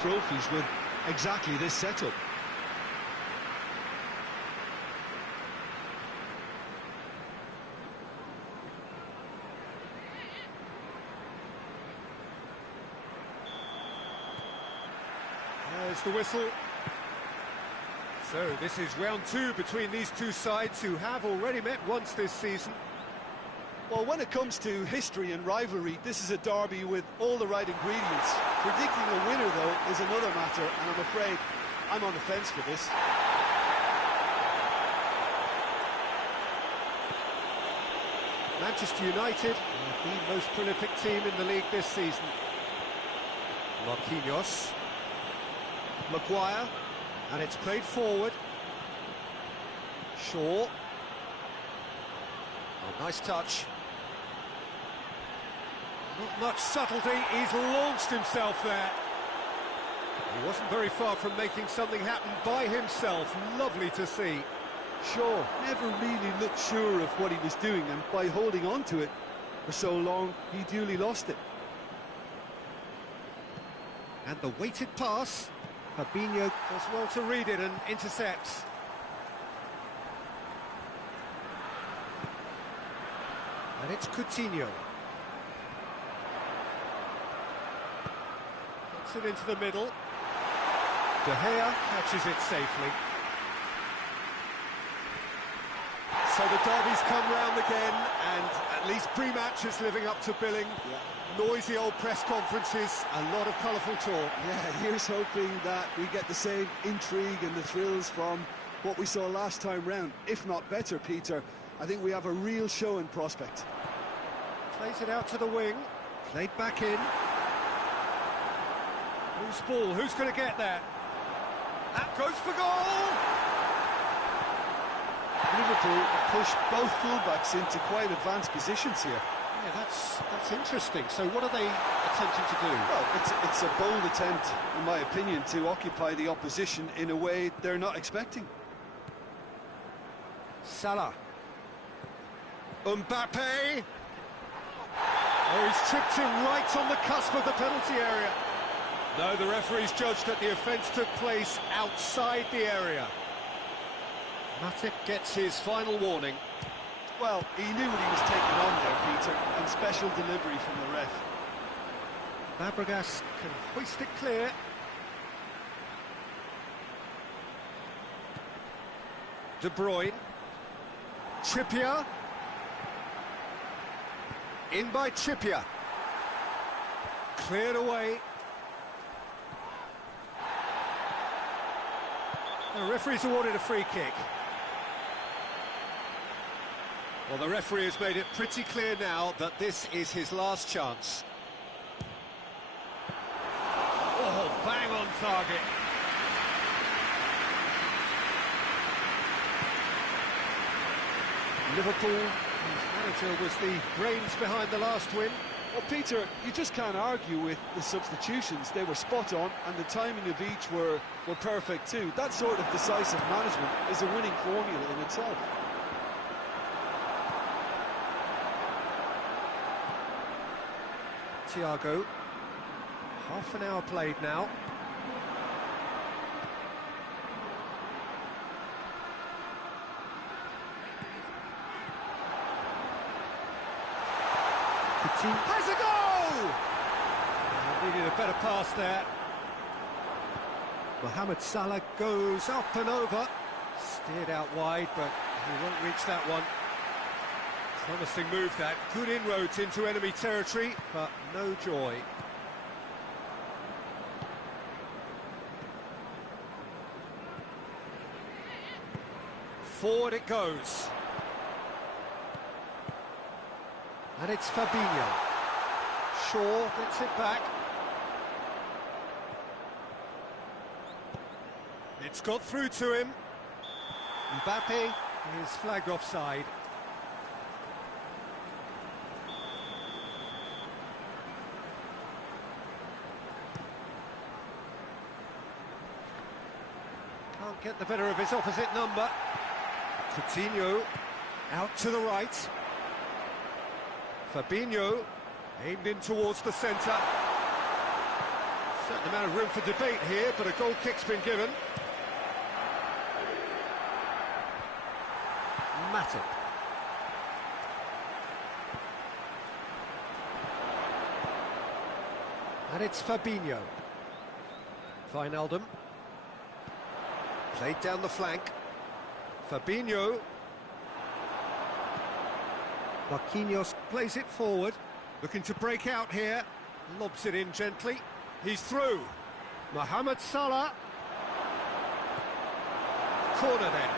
trophies with exactly this setup. There's the whistle. So this is round two between these two sides who have already met once this season. Well, when it comes to history and rivalry, this is a derby with all the right ingredients. Predicting a winner, though, is another matter, and I'm afraid I'm on the fence for this. Manchester United, the most prolific team in the league this season. Marquinhos. Maguire. And it's played forward. Shaw. Oh, nice touch. Not much subtlety, he's launched himself there. He wasn't very far from making something happen by himself. Lovely to see. Shaw never really looked sure of what he was doing, and by holding on to it for so long, he duly lost it. And the weighted pass. Fabinho does well to read it and intercepts. And it's Coutinho. Gets it into the middle. De Gea catches it safely. So the derby's come round again, and at least pre-match is living up to billing. Yeah. Noisy old press conferences, a lot of colourful talk. Yeah, here's hoping that we get the same intrigue and the thrills from what we saw last time round. If not better, Peter, I think we have a real show in prospect. Plays it out to the wing, played back in. Loose ball, who's going to get that? That goes for goal! Liverpool push both fullbacks into quite advanced positions here. Yeah, that's interesting. So what are they attempting to do? Well, it's a bold attempt, in my opinion, to occupy the opposition in a way they're not expecting. Salah. Mbappe. Oh, he's tripped him right on the cusp of the penalty area. No, the referee's judged that the offence took place outside the area. Matip gets his final warning. Well, he knew what he was taking on there, Peter, and special delivery from the ref. Fabregas can hoist it clear. De Bruyne. Trippier. In by Trippier. Cleared away. The referee's awarded a free kick. Well, the referee has made it pretty clear now that this is his last chance. Oh, bang on target. Liverpool, whose manager was the brains behind the last win. Well, Peter, you just can't argue with the substitutions. They were spot on, and the timing of each were perfect too. That sort of decisive management is a winning formula in itself. Thiago, half an hour played now. Coutinho has a goal! Needed a better pass there. Mohamed Salah goes up and over. Steered out wide, but he won't reach that one. Promising move that, good inroads into enemy territory, but no joy. Forward it goes. And it's Fabinho. Shaw gets it back. It's got through to him. Mbappe is flagged offside. Can't get the better of his opposite number. Coutinho out to the right. Fabinho aimed in towards the centre. Certain amount of room for debate here, but a goal kick's been given. Matip. And it's Fabinho. Wijnaldum. Played down the flank. Fabinho. Marquinhos plays it forward. Looking to break out here. Lobs it in gently. He's through. Mohamed Salah. Corner then.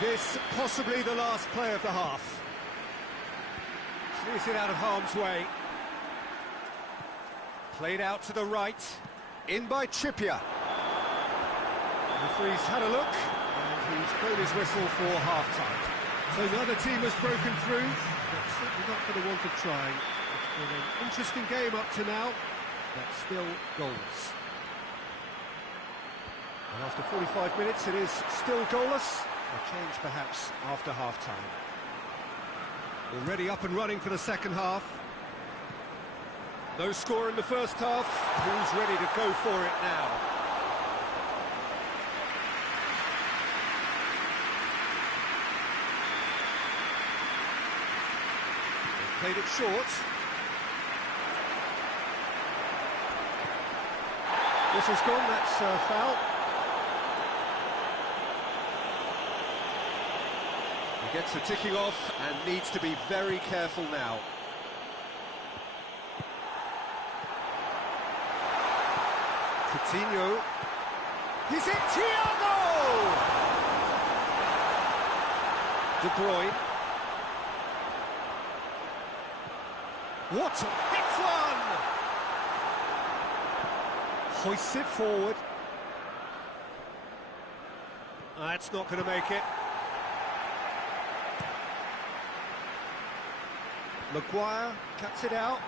This possibly the last play of the half. Clears it out of harm's way. Played out to the right. In by Trippier. The referee's had a look, and he's blown his whistle for half-time. So neither team has broken through, but certainly not for the want of trying. It's been an interesting game up to now, but still goalless. And after 45 minutes, it is still goalless. A change perhaps after half-time. Already up and running for the second half. No score in the first half. Who's ready to go for it now? They've played it short. Whistle's gone, that's foul. He gets the ticking off and needs to be very careful now. Coutinho. He's hit Thiago! De Bruyne. What a hit one! Hoists it forward. That's not going to make it. Maguire cuts it out.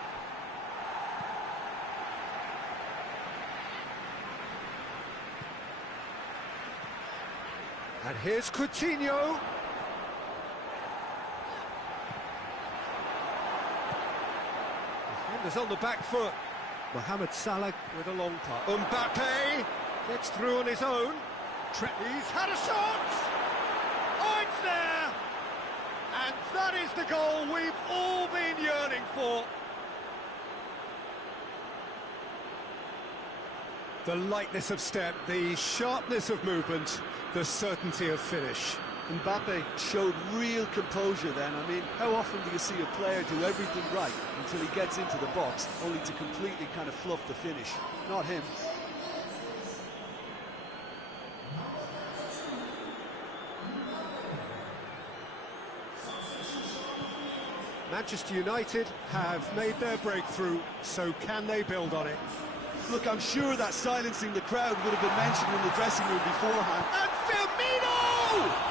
And here's Coutinho. Defenders on the back foot. Mohamed Salah with a long pass. Mbappe gets through on his own. He's had a shot! Oh, it's there! And that is the goal we've all been yearning for. The lightness of step, the sharpness of movement, the certainty of finish. Mbappe showed real composure then. I mean, how often do you see a player do everything right until he gets into the box, only to completely kind of fluff the finish? Not him. Manchester United have made their breakthrough, so can they build on it? Look, I'm sure that silencing the crowd would have been mentioned in the dressing room beforehand. And Firmino!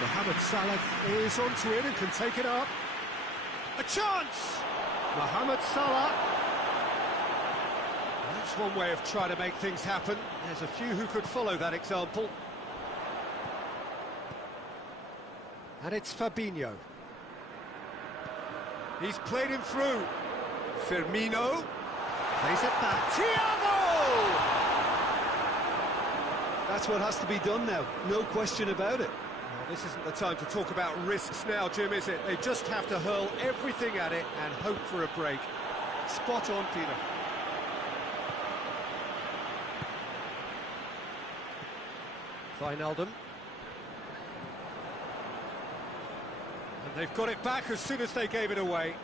Mohamed Salah is onto it and can take it up. A chance! Mohamed Salah. That's one way of trying to make things happen. There's a few who could follow that example. And it's Fabinho. He's played him through. Firmino plays it back. Thiago! That's what has to be done now, no question about it. Well, this isn't the time to talk about risks now, Jim, is it? They just have to hurl everything at it and hope for a break. Spot on, Peter. Wijnaldum. And they've got it back as soon as they gave it away.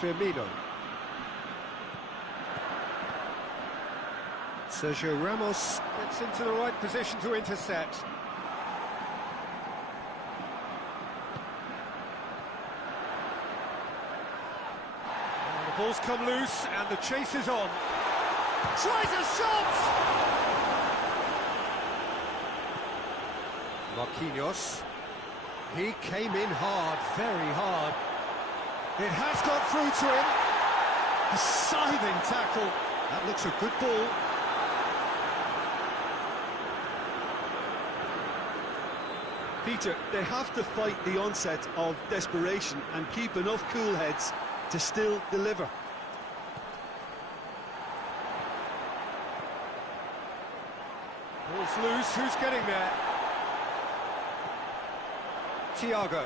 Firmino. Sergio Ramos gets into the right position to intercept. Ball's come loose and the chase is on. Tries a shot! Marquinhos. He came in hard, very hard. It has got through to him. A scything tackle. That looks a good ball. Peter, they have to fight the onset of desperation and keep enough cool heads to still deliver. Ball's loose, who's getting there? Thiago.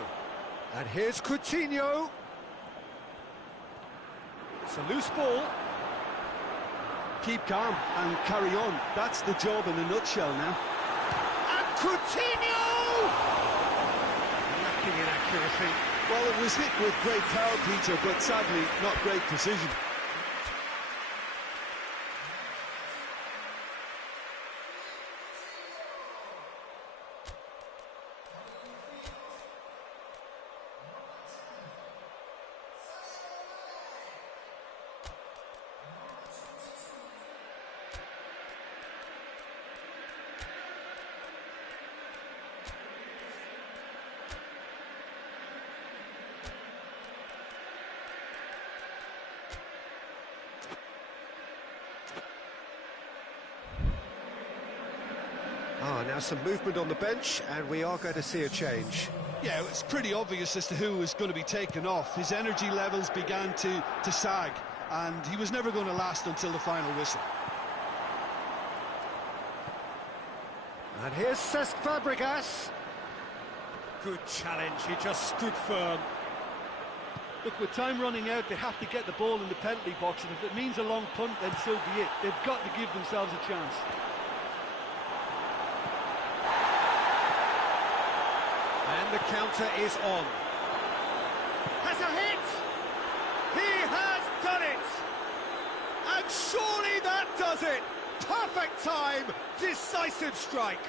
And here's Coutinho. It's a loose ball. Keep calm and carry on. That's the job in a nutshell now. And Coutinho! Lacking in accuracy. Well, it was hit with great power, Peter, but sadly not great precision. Now some movement on the bench, and we are going to see a change. Yeah, it's pretty obvious as to who was going to be taken off. His energy levels began to sag, and he was never going to last until the final whistle. And here's Cesc Fabregas. Good challenge, he just stood firm. Look, with time running out, they have to get the ball in the penalty box, and if it means a long punt, then so be it. They've got to give themselves a chance. And the counter is on. Has a hit! He has done it! And surely that does it! Perfect time! Decisive strike!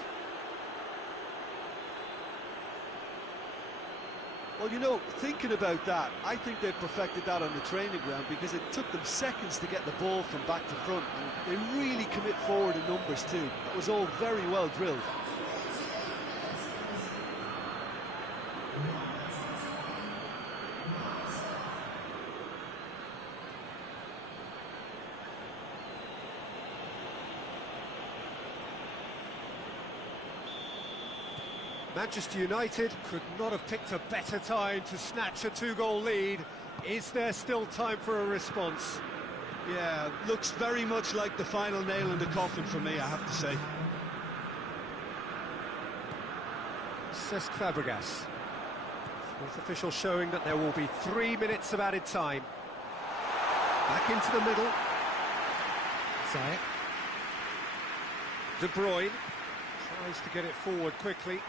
Well, you know, thinking about that, I think they've perfected that on the training ground because it took them seconds to get the ball from back to front. And they really commit forward in numbers too. That was all very well drilled. Manchester United could not have picked a better time to snatch a two-goal lead. Is there still time for a response? Yeah, looks very much like the final nail in the coffin for me, I have to say. Cesc Fabregas. Fourth official showing that there will be 3 minutes of added time. Back into the middle. Zayek. De Bruyne tries to get it forward quickly.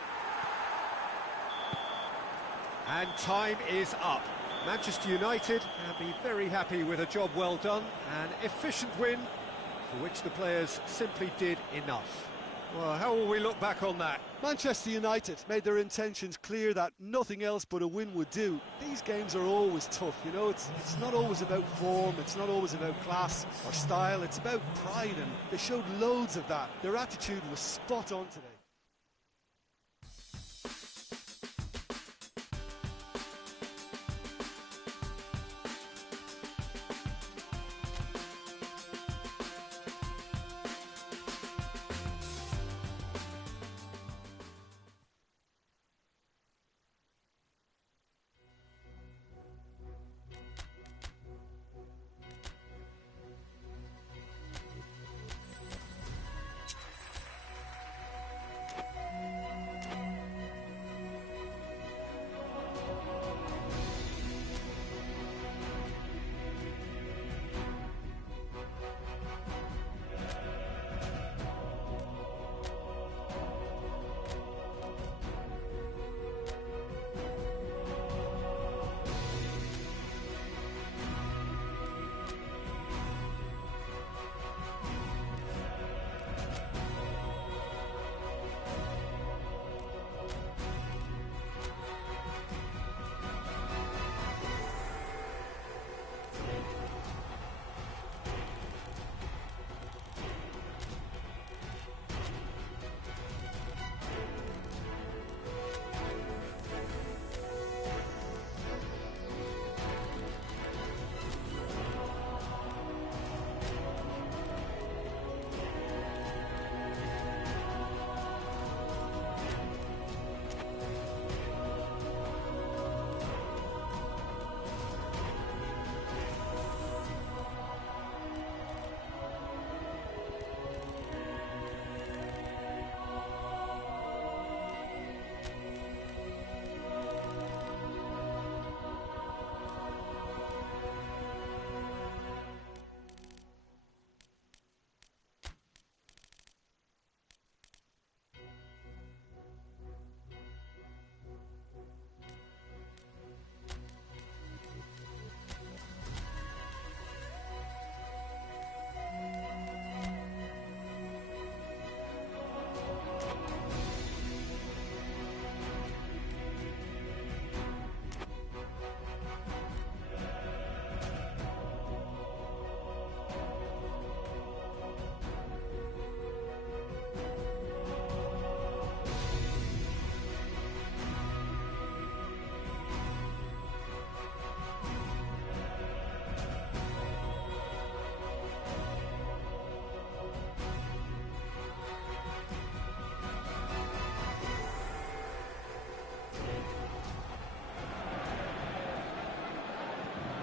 And time is up. Manchester United can be very happy with a job well done, an efficient win for which the players simply did enough. Well, how will we look back on that? Manchester United made their intentions clear that nothing else but a win would do. These games are always tough, you know, it's not always about form, it's not always about class or style, it's about pride, and they showed loads of that. Their attitude was spot on today.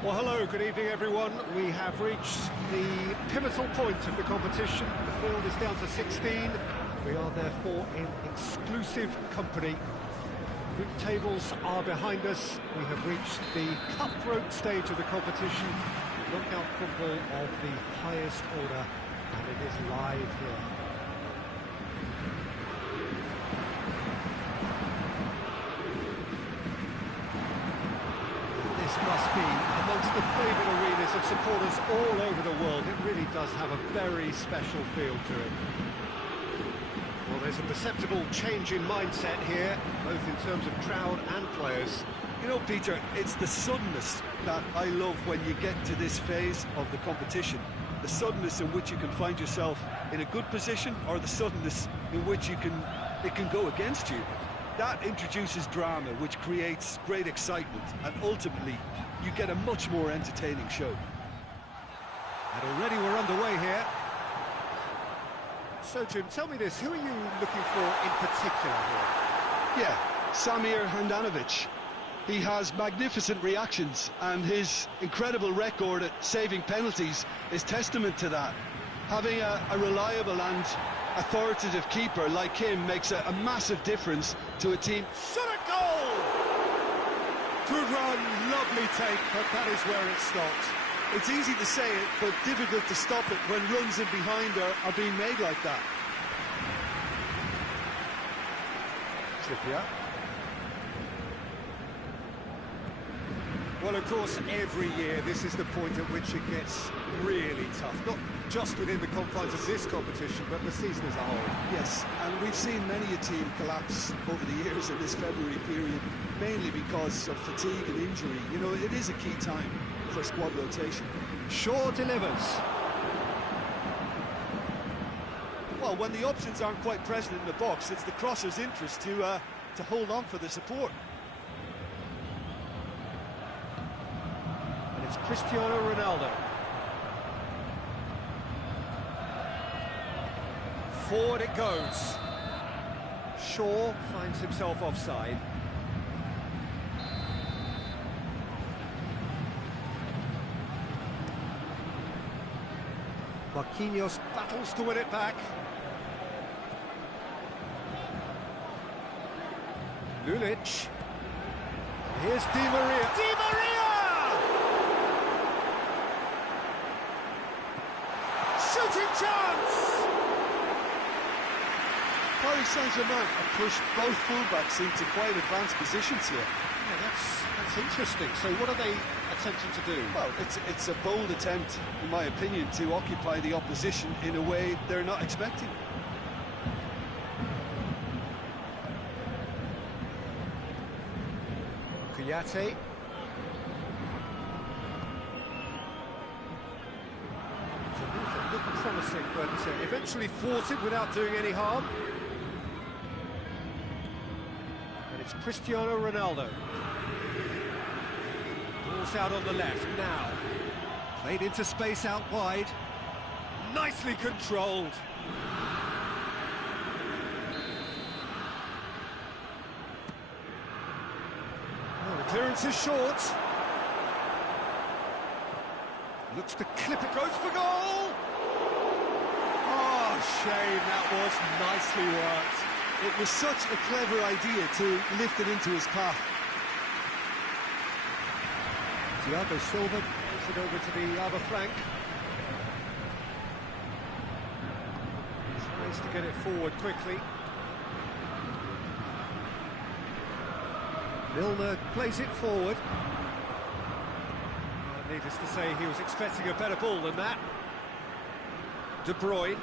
Well, hello, good evening, everyone. We have reached the pivotal point of the competition. The field is down to 16. We are therefore in exclusive company. Group tables are behind us. We have reached the cutthroat stage of the competition. Knockout football of the highest order, and it is live here. This must be amongst the favourite arenas of supporters all over the world. It really does have a very special feel to it. Well, there's a perceptible change in mindset here, both in terms of crowd and players. You know, Peter, it's the suddenness that I love when you get to this phase of the competition. The suddenness in which you can find yourself in a good position, or the suddenness in which it can go against you. That introduces drama, which creates great excitement, and ultimately you get a much more entertaining show. And already we're underway here. So, Jim, tell me this, who are you looking for in particular here? Yeah, Samir Handanovic. He has magnificent reactions, and his incredible record at saving penalties is testament to that. Having a reliable and authoritative keeper like him makes a massive difference to a team. Shot a goal! Good run, lovely take, but that is where it stopped. It's easy to say it, but difficult to stop it when runs in behind are being made like that. Trippier. Well, of course, every year this is the point at which it gets really tough. Not just within the confines of this competition, but the season as a whole. Yes, and we've seen many a team collapse over the years in this February period, mainly because of fatigue and injury. You know, it is a key time for squad rotation. Shaw delivers. Well, when the options aren't quite present in the box, it's the crosser's interest to hold on for the support. And it's Cristiano Ronaldo. Forward it goes. Shaw finds himself offside. Marquinhos battles to win it back. Lulic. Here's Di Maria. Di Maria! Shooting chance! Paris Saint-Germain have pushed both fullbacks into quite advanced positions here. Yeah, that's interesting. So what are they attempting to do? Well, it's a bold attempt, in my opinion, to occupy the opposition in a way they're not expecting. Kouyaté. Looked promising, but eventually thwarted without doing any harm. And it's Cristiano Ronaldo. Ball's out on the left now. Played into space out wide. Nicely controlled. Oh, the clearance is short. Looks to clip it, goes for goal! Oh, shame, that was nicely worked. It was such a clever idea to lift it into his path. Thiago Silva puts it over to the other flank. Tries to get it forward quickly. Milner plays it forward. Needless to say, he was expecting a better ball than that. De Bruyne.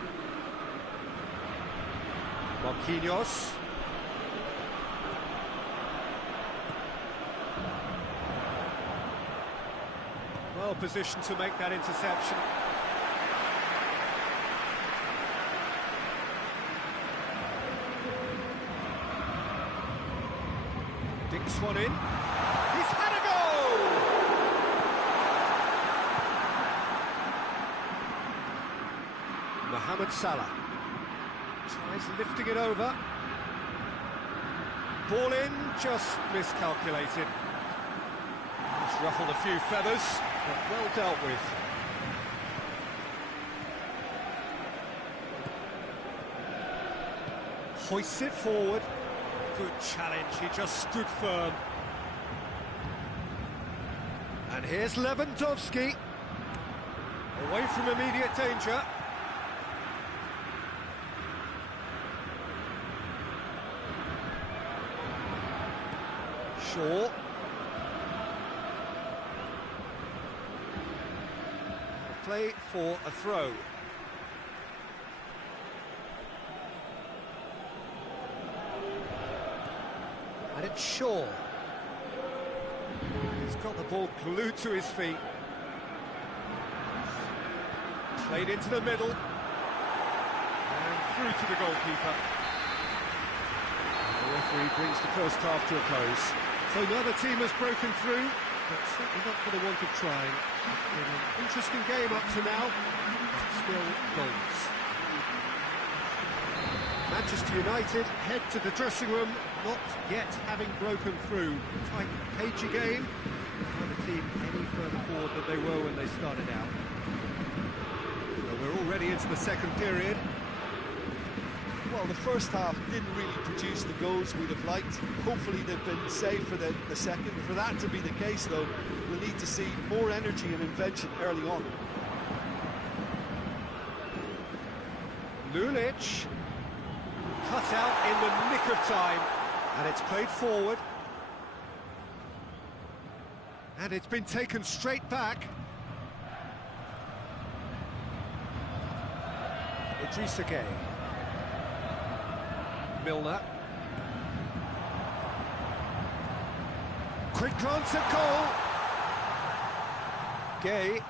Marquinhos. Well positioned to make that interception. Dinks one in. He's had a goal! Mohamed Salah tries lifting it over. Ball in, just miscalculated. It's ruffled a few feathers. but well dealt with. Hoists it forward. Good challenge, he just stood firm. And here's Lewandowski. Away from immediate danger. Shaw. Play for a throw. And it's Shaw. He's got the ball glued to his feet. Played into the middle. And through to the goalkeeper. The referee brings the first half to a close. So neither team has broken through, but certainly not for the want of trying. It's been an interesting game up to now, but still goals. Manchester United head to the dressing room, not yet having broken through. Tight, cagey game. Neither team any further forward than they were when they started out. Well, we're already into the second period. Well, the first half didn't really produce the goals we'd have liked. Hopefully they've been saved for the second. For that to be the case, though, we'll need to see more energy and invention early on. Lulic. Cut out in the nick of time, and it's played forward. And it's been taken straight back. Idrissa Gueye. Milner. Quick glance at goal. Gueye.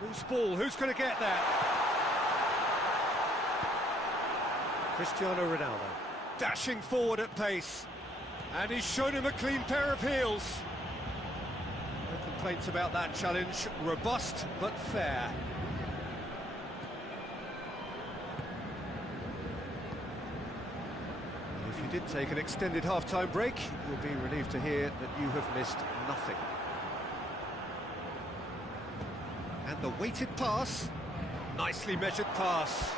Loose ball, who's going to get that? Cristiano Ronaldo, dashing forward at pace, and he's shown him a clean pair of heels. No complaints about that challenge, robust but fair. If you did take an extended half-time break, you'll be relieved to hear that you have missed nothing. And the weighted pass, nicely measured pass.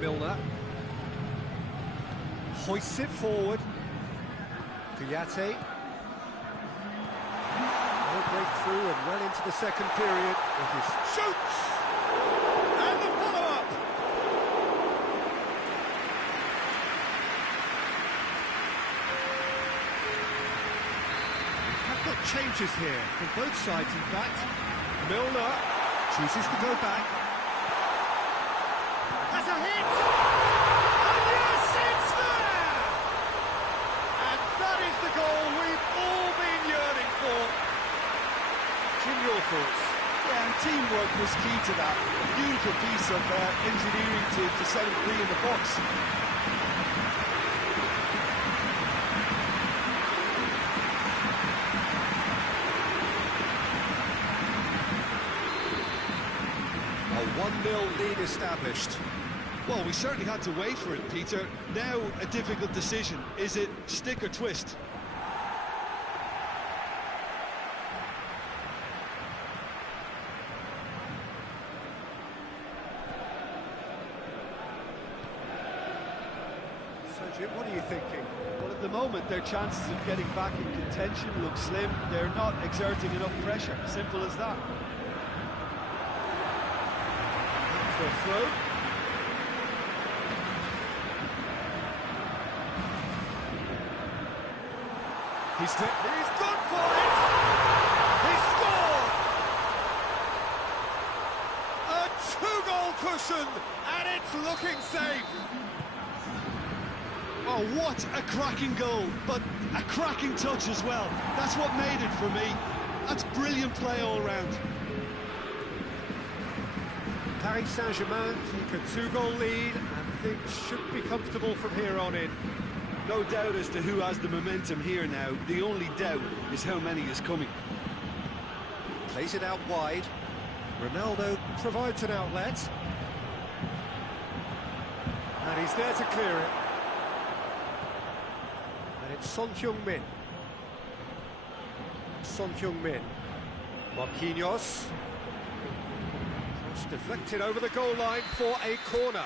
Milner hoists it forward. Kouyaté. No breakthrough and well into the second period. It is shoots! And the follow-up! Have got changes here from both sides, in fact. Milner chooses to go back. Has a hit! And yes, it's there! And that is the goal we've all been yearning for. Jim, your thoughts? Yeah, and teamwork was key to that. A beautiful piece of engineering to set him free in the box. A 1-0 lead established. Well, we certainly had to wait for it, Peter. Now a difficult decision. Is it stick or twist? So, Jim, what are you thinking? Well, at the moment, their chances of getting back in contention look slim. They're not exerting enough pressure. Simple as that. For a throw. He's gone for it! He scored! A two-goal cushion, and it's looking safe! Oh, what a cracking goal, but a cracking touch as well. That's what made it for me. That's brilliant play all round. Paris Saint-Germain take a 2-goal lead and things should be comfortable from here on in. No doubt as to who has the momentum here now. The only doubt is how many is coming. Plays it out wide. Ronaldo provides an outlet. And he's there to clear it. And it's Son Heung-min. Son Heung-min. Marquinhos. Cross deflected over the goal line for a corner.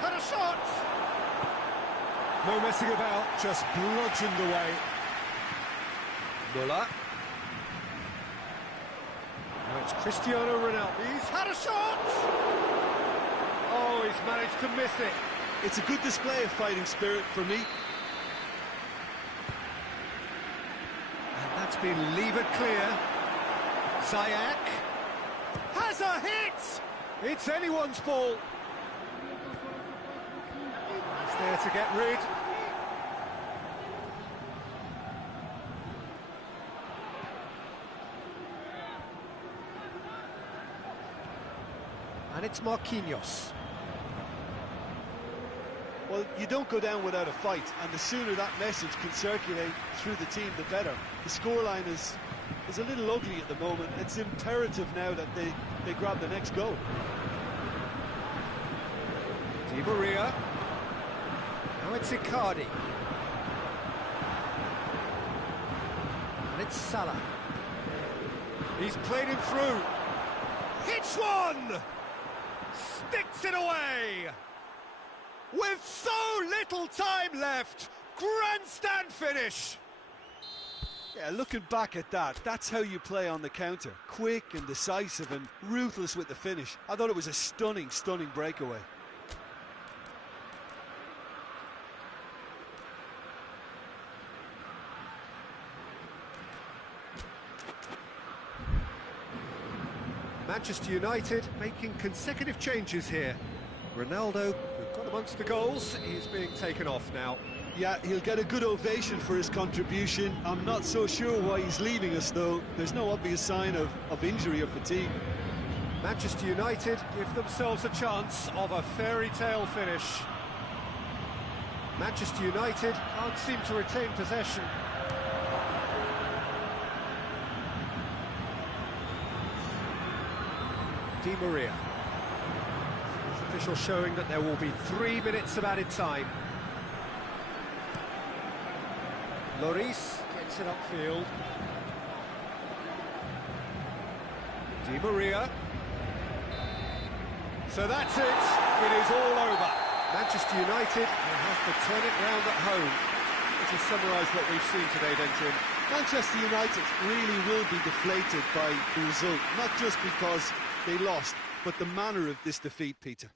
Had a shot! No messing about, just bludgeoned away. Muller. Now it's Cristiano Ronaldo. He's had a shot! Oh, he's managed to miss it. It's a good display of fighting spirit for me. And that's been levered clear. Ziyech has a hit! It's anyone's ball. He's there to get rid. And it's Marquinhos. Well, you don't go down without a fight, and the sooner that message can circulate through the team, the better. The scoreline is a little ugly at the moment. It's imperative now that they grab the next goal. Di Maria. Now it's Icardi. And it's Salah. He's played him through. Hits one! Sticks it away! With so little time left, grandstand finish! Yeah, looking back at that, that's how you play on the counter. Quick and decisive and ruthless with the finish. I thought it was a stunning, stunning breakaway. Manchester United making consecutive changes here. Ronaldo, who got amongst the goals, is being taken off now. Yeah, he'll get a good ovation for his contribution. I'm not so sure why he's leaving us, though. There's no obvious sign of injury or fatigue. Manchester United give themselves a chance of a fairy tale finish. Manchester United can't seem to retain possession. Di Maria. Official showing that there will be 3 minutes of added time. Lloris gets it upfield. Di Maria. So that's it. It is all over. Manchester United will have to turn it round at home. To summarise what we've seen today then, Jim. Manchester United really will be deflated by the result, not just because they lost, but the manner of this defeat, Peter.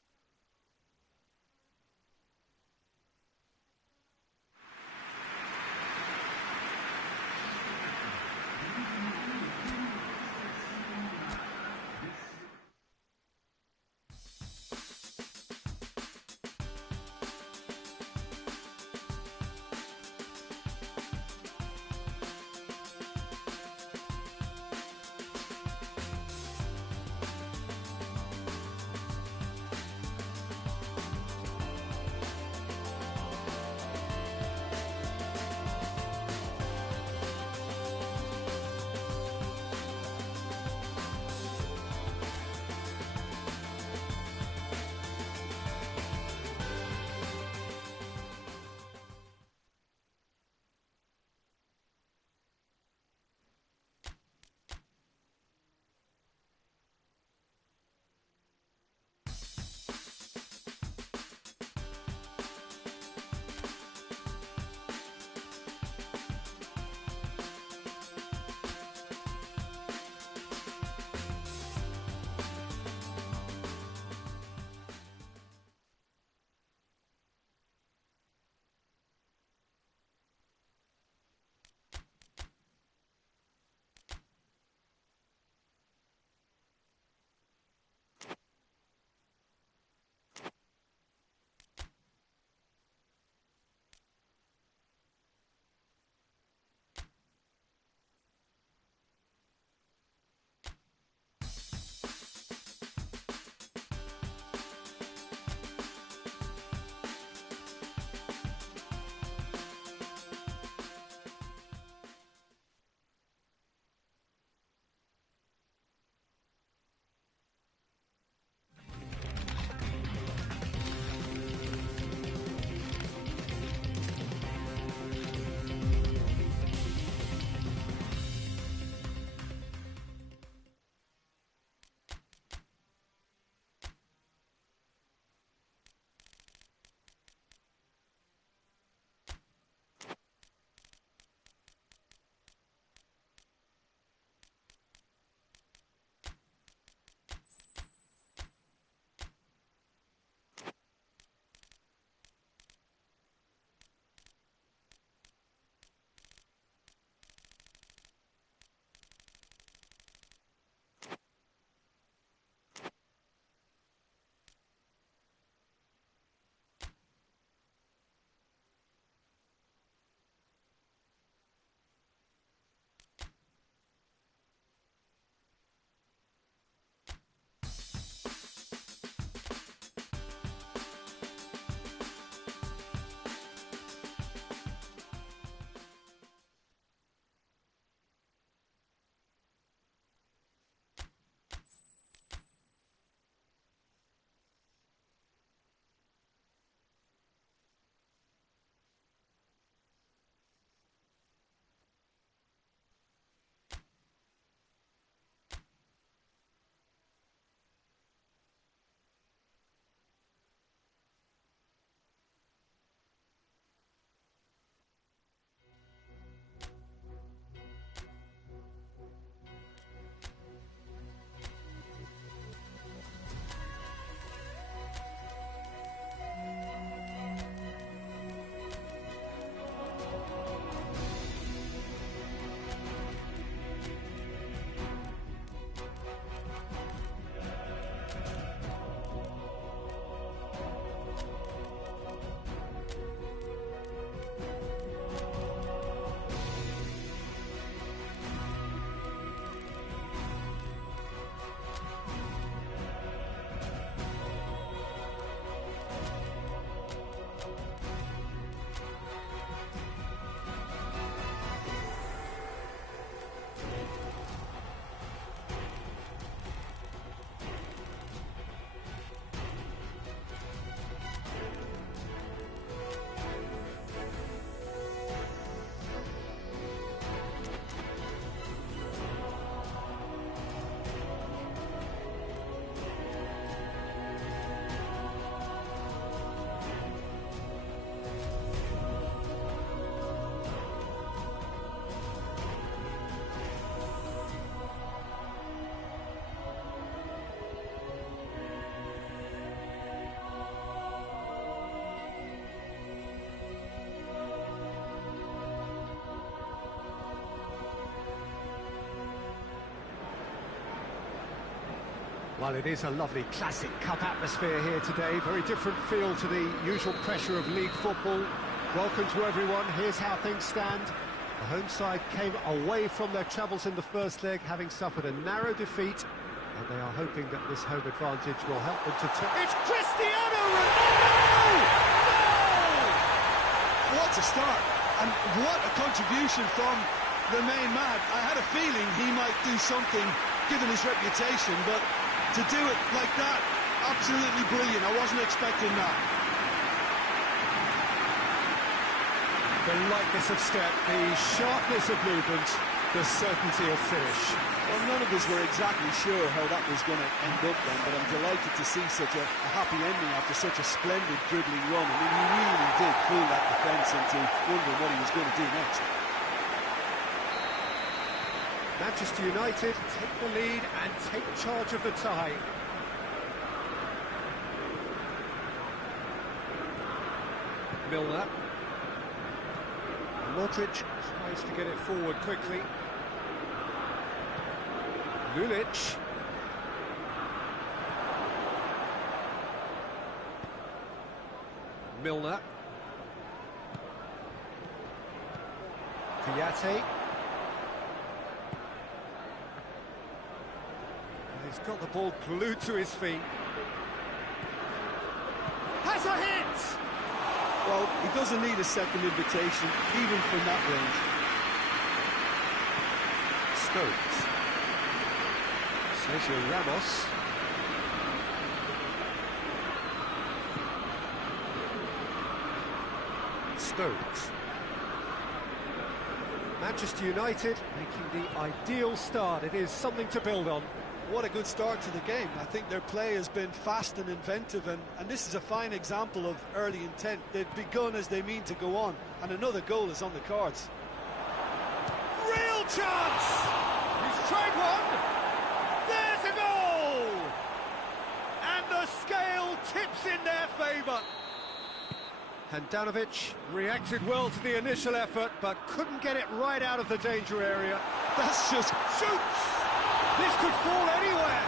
Well, it is a lovely classic cup atmosphere here today. Very different feel to the usual pressure of league football. Welcome to everyone. Here's how things stand. The home side came away from their travels in the first leg, having suffered a narrow defeat, and they are hoping that this home advantage will help them to turn. It's Cristiano Ronaldo! Goal! What a start, and what a contribution from the main man. I had a feeling he might do something, given his reputation, but to do it like that, absolutely brilliant. I wasn't expecting that. The lightness of step, the sharpness of movement, the certainty of finish. Well, none of us were exactly sure how that was going to end up then, but I'm delighted to see such a happy ending after such a splendid dribbling run. I mean, he really did fool that defence into wondering what he was going to do next. Manchester United take the lead and take charge of the tie. Milner. Modric tries to get it forward quickly. Lulic. Milner. Kouyaté. He's got the ball glued to his feet. Has a hit! Well, he doesn't need a second invitation, even from that range. Stones. Sergio Ramos. Stones. Manchester United making the ideal start. It is something to build on. What a good start to the game. I think their play has been fast and inventive, and this is a fine example of early intent. They've begun as they mean to go on, and another goal is on the cards. Real chance! He's tried one! There's a goal! And the scale tips in their favour. Handanovic reacted well to the initial effort, but couldn't get it right out of the danger area. That's just... Shoots! This could fall anywhere.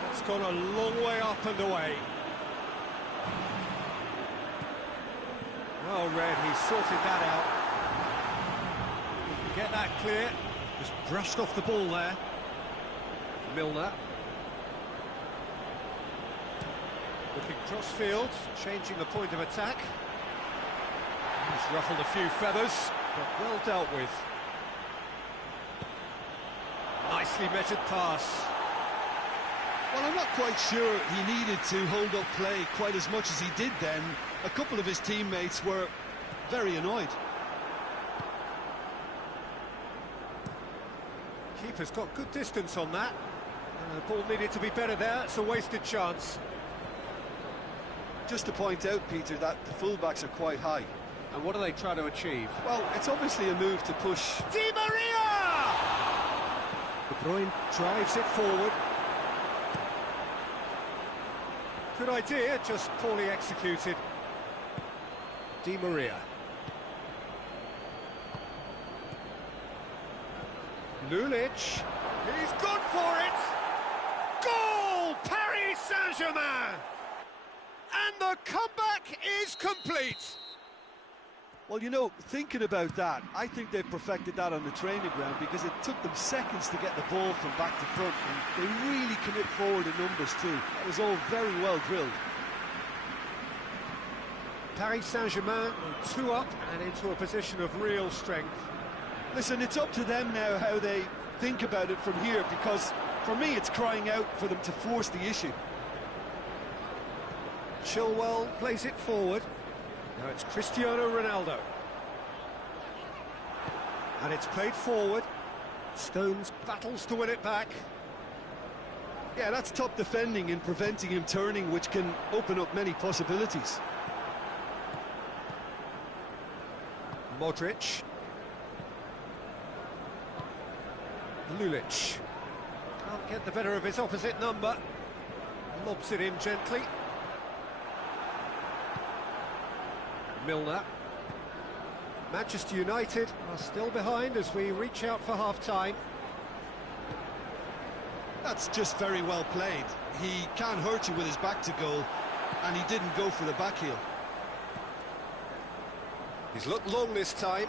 That's gone a long way up and away. Well read, he sorted that out. Get that clear. Just brushed off the ball there. Milner. Looking cross-field, changing the point of attack. He's ruffled a few feathers, but well dealt with. Nicely measured pass. Well, I'm not quite sure he needed to hold up play quite as much as he did then. A couple of his teammates were very annoyed. Keeper's got good distance on that. The ball needed to be better there. It's a wasted chance. Just to point out, Peter, that the fullbacks are quite high. And what do they try to achieve? Well, it's obviously a move to push. Di Maria! De Bruyne drives it forward. Good idea, just poorly executed. Di Maria. Lulic. He's gone for it! Goal! Paris Saint-Germain! And the comeback is complete! Well, you know, thinking about that, I think they've perfected that on the training ground because it took them seconds to get the ball from back to front, and they really commit forward in numbers too. That was all very well drilled. Paris Saint-Germain 2 up and into a position of real strength. Listen, it's up to them now how they think about it from here, because for me it's crying out for them to force the issue. Chilwell plays it forward. Now it's Cristiano Ronaldo. And it's played forward. Stones battles to win it back. Yeah, that's top defending and preventing him turning, which can open up many possibilities. Modric. Lulic. Can't get the better of his opposite number. Lobs it in gently. Milner. Manchester United are still behind as we reach out for half-time. That's just very well played. He can't hurt you with his back to goal, and he didn't go for the back heel. He's looked long this time.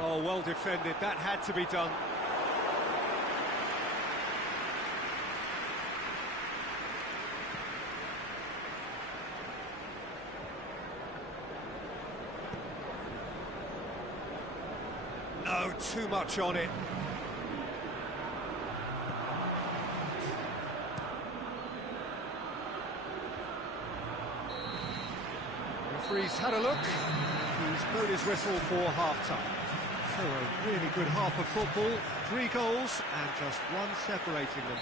Oh, well defended. That had to be done. No, too much on it. Referee's had a look. He's blown his whistle for half-time. So a really good half of football, 3 goals and just one separating them.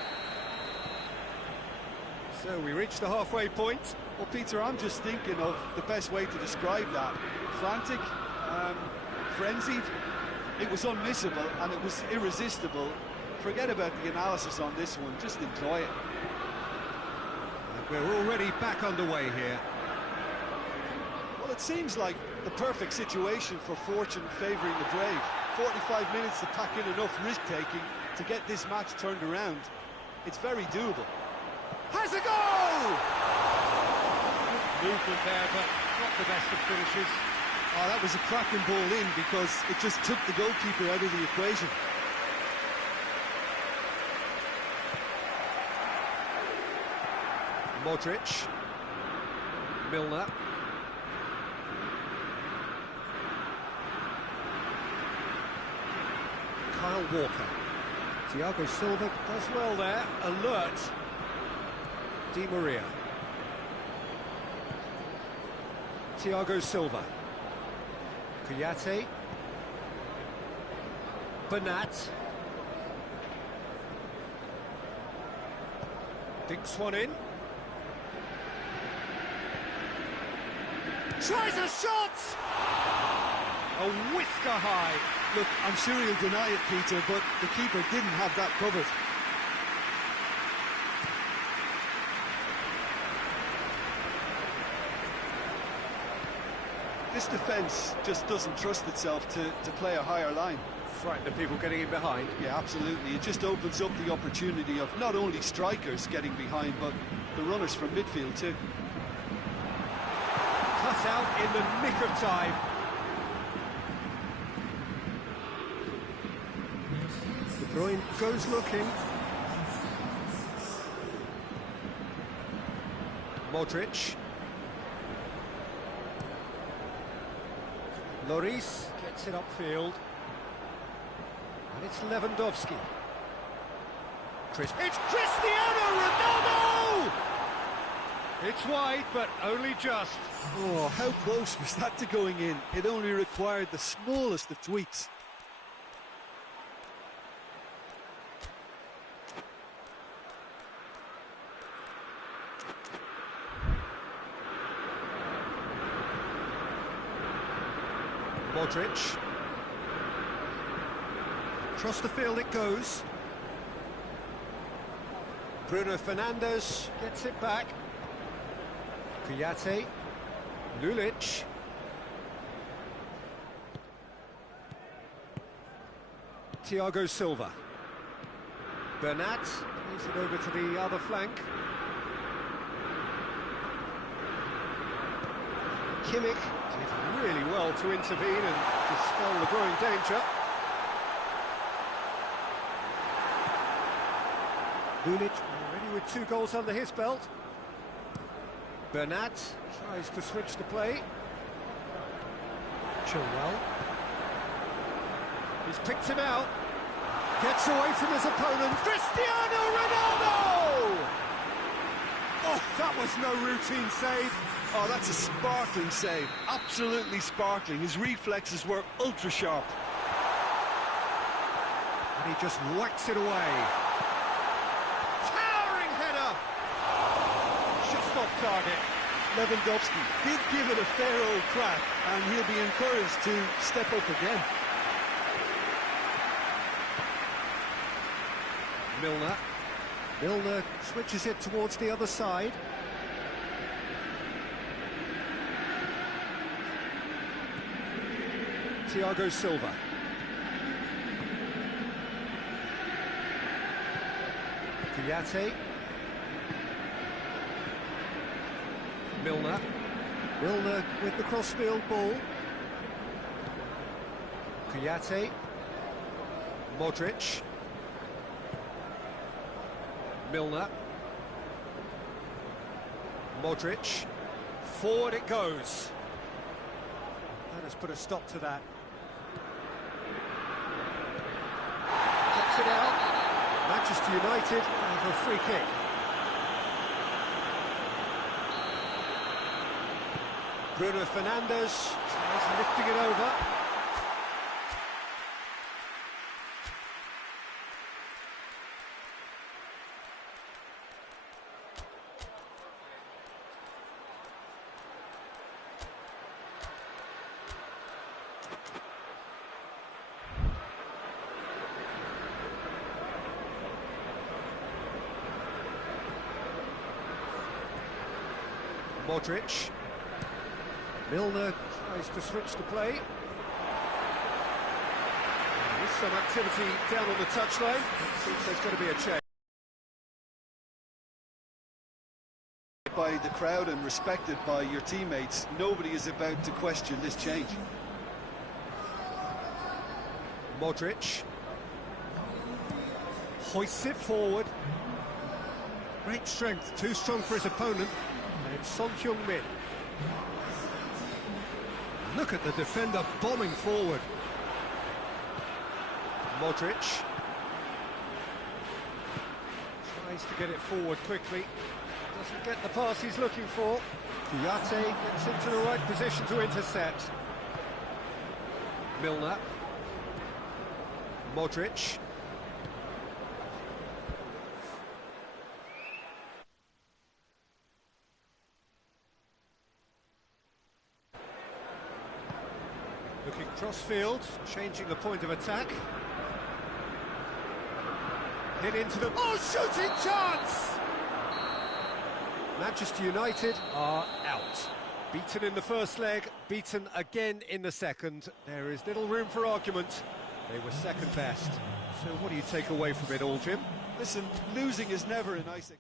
So we reach the halfway point. Well, Peter, I'm just thinking of the best way to describe that. Frantic, frenzied. It was unmissable and it was irresistible. Forget about the analysis on this one, just enjoy it. And we're already back underway here. Well, it seems like the perfect situation for fortune favouring the brave. 45 minutes to pack in enough risk-taking to get this match turned around. It's very doable. Has a goal! Movement there, but not the best of finishes. Oh, that was a cracking ball in because it just took the goalkeeper out of the equation. Modric. Milner. Kyle Walker. Thiago Silva does well there. Alert. Di Maria. Thiago Silva. Kouyaté. Bernat. Dinks one in. Tries a shot! A whisker high. Look, I'm sure he'll deny it, Peter, but the keeper didn't have that covered. This defence just doesn't trust itself to play a higher line. Frighten the people getting in behind. Yeah, absolutely. It just opens up the opportunity of not only strikers getting behind, but the runners from midfield too. Cut out in the nick of time. De Bruyne goes looking. Modric. Lloris gets it upfield. And it's Lewandowski. It's Cristiano Ronaldo! It's wide, but only just. Oh, how close was that to going in? It only required the smallest of tweaks. Modric. Across the field it goes. Bruno Fernandes gets it back. Kouyaté. Lulic. Thiago Silva. Bernat plays it over to the other flank. Kimmich did really well to intervene and dispel the growing danger. Lulic already with 2 goals under his belt. Bernat tries to switch the play. Chilwell. He's picked him out. Gets away from his opponent. Cristiano Ronaldo! Oh, that was no routine save. Oh, that's a sparkling save. Absolutely sparkling. His reflexes were ultra sharp. And he just whacks it away. Towering header! Just off target. Lewandowski did give it a fair old crack, and he'll be encouraged to step up again. Milner switches it towards the other side. Thiago Silva. Kouyaté. Milner. Milner with the crossfield ball. Kouyaté. Modric. Milner. Modric. Forward it goes. That has put a stop to that. Cuts it out. Manchester United have a free kick. Bruno Fernandes tries lifting it over. Modric. Milner tries to switch the play. There's some activity down on the touchline. Seems there's going to be a change. By the crowd and respected by your teammates, nobody is about to question this change. Modric hoists it forward. Great strength, too strong for his opponent. And it's Son Heung-min. Look at the defender bombing forward. Modric tries to get it forward quickly. Doesn't get the pass he's looking for. Kouyaté gets into the right position to intercept. Milner. Modric. Looking cross-field, changing the point of attack. Hit into the... Oh, shooting chance! Manchester United are out. Beaten in the first leg, beaten again in the second. There is little room for argument. They were second best. So what do you take away from it all, Jim? Listen, losing is never a nice thing.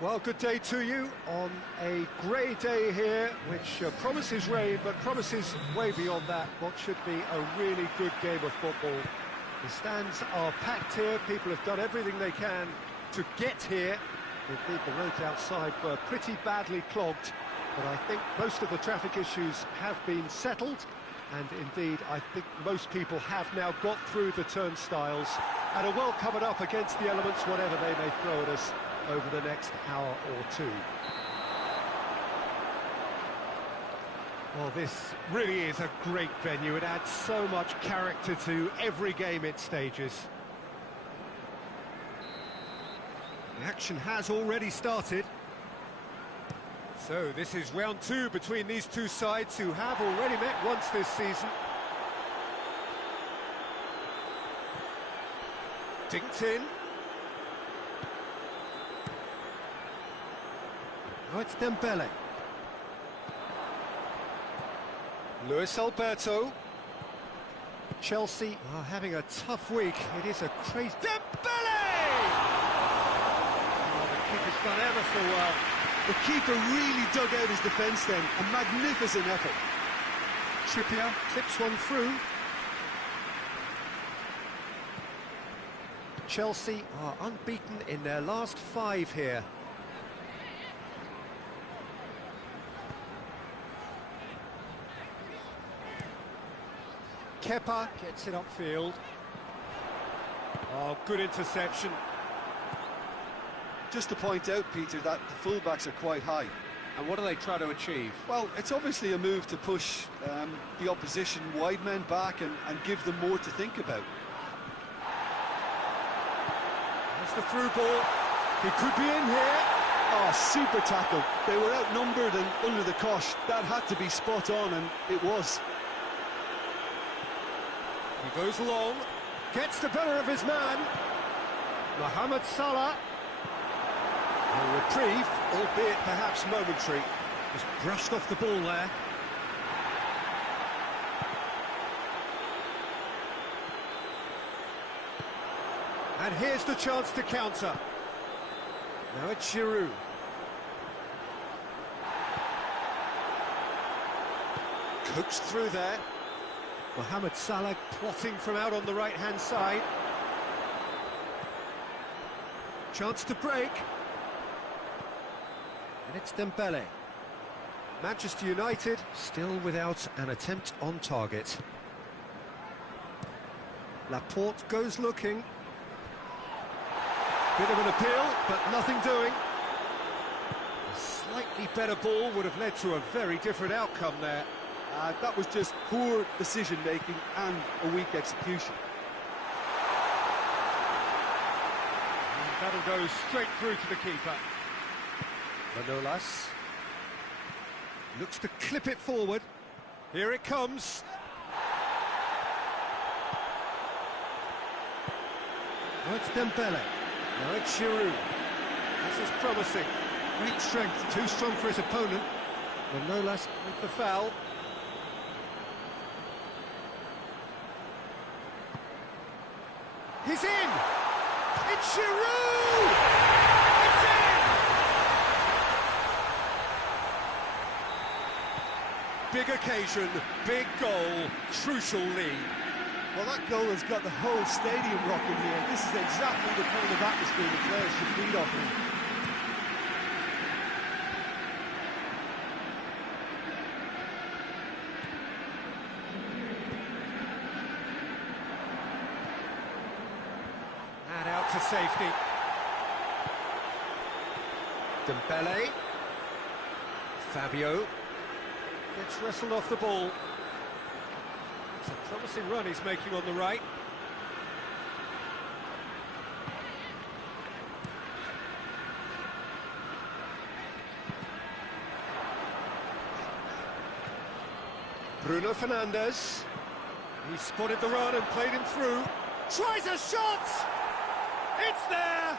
Well, good day to you on a grey day here, which promises rain, but promises way beyond that what should be a really good game of football. The stands are packed here, people have done everything they can to get here. Indeed, the roads outside were pretty badly clogged, but I think most of the traffic issues have been settled, and indeed, I think most people have now got through the turnstiles and are well covered up against the elements, whatever they may throw at us over the next hour or two. Well, this really is a great venue. It adds so much character to every game it stages. The action has already started. So this is round two between these two sides who have already met once this season. Dinked in. Now it's Dembele. Luis Alberto. Chelsea are having a tough week. It is a crazy... Dembele! Oh, the keeper's done ever so well. The keeper really dug out his defence then. A magnificent effort. Trippier clips one through. Chelsea are unbeaten in their last 5 here. Kepa gets it upfield. Oh, good interception. Just to point out, Peter, that the fullbacks are quite high. And what do they try to achieve? Well, it's obviously a move to push the opposition wide men back and give them more to think about. That's the through ball. He could be in here. Oh, super tackle. They were outnumbered and under the cosh. That had to be spot on, and it was. He goes long, gets the better of his man. Mohamed Salah. A reprieve, albeit perhaps momentary. Just brushed off the ball there. And here's the chance to counter. Now it's Giroud. Coaxed through there. Mohamed Salah plotting from out on the right-hand side. Chance to break. And it's Dembele. Manchester United still without an attempt on target. Laporte goes looking. Bit of an appeal, but nothing doing. A slightly better ball would have led to a very different outcome there. That was just poor decision-making and a weak execution. And that'll go straight through to the keeper. Manolas looks to clip it forward. Here it comes. Oh, it's Dembele. Now it's Giroud. This is promising. Great strength, too strong for his opponent. Manolas with the foul. He's in! It's Giroud! It's in! Big occasion, big goal, crucial lead. Well, that goal has got the whole stadium rocking here. This is exactly the kind of atmosphere the players should feed off of. And out to safety. Dembele. Fabio gets wrestled off the ball. It's a promising run he's making on the right. Bruno Fernandes. He spotted the run and played him through. Tries a shot! It's there!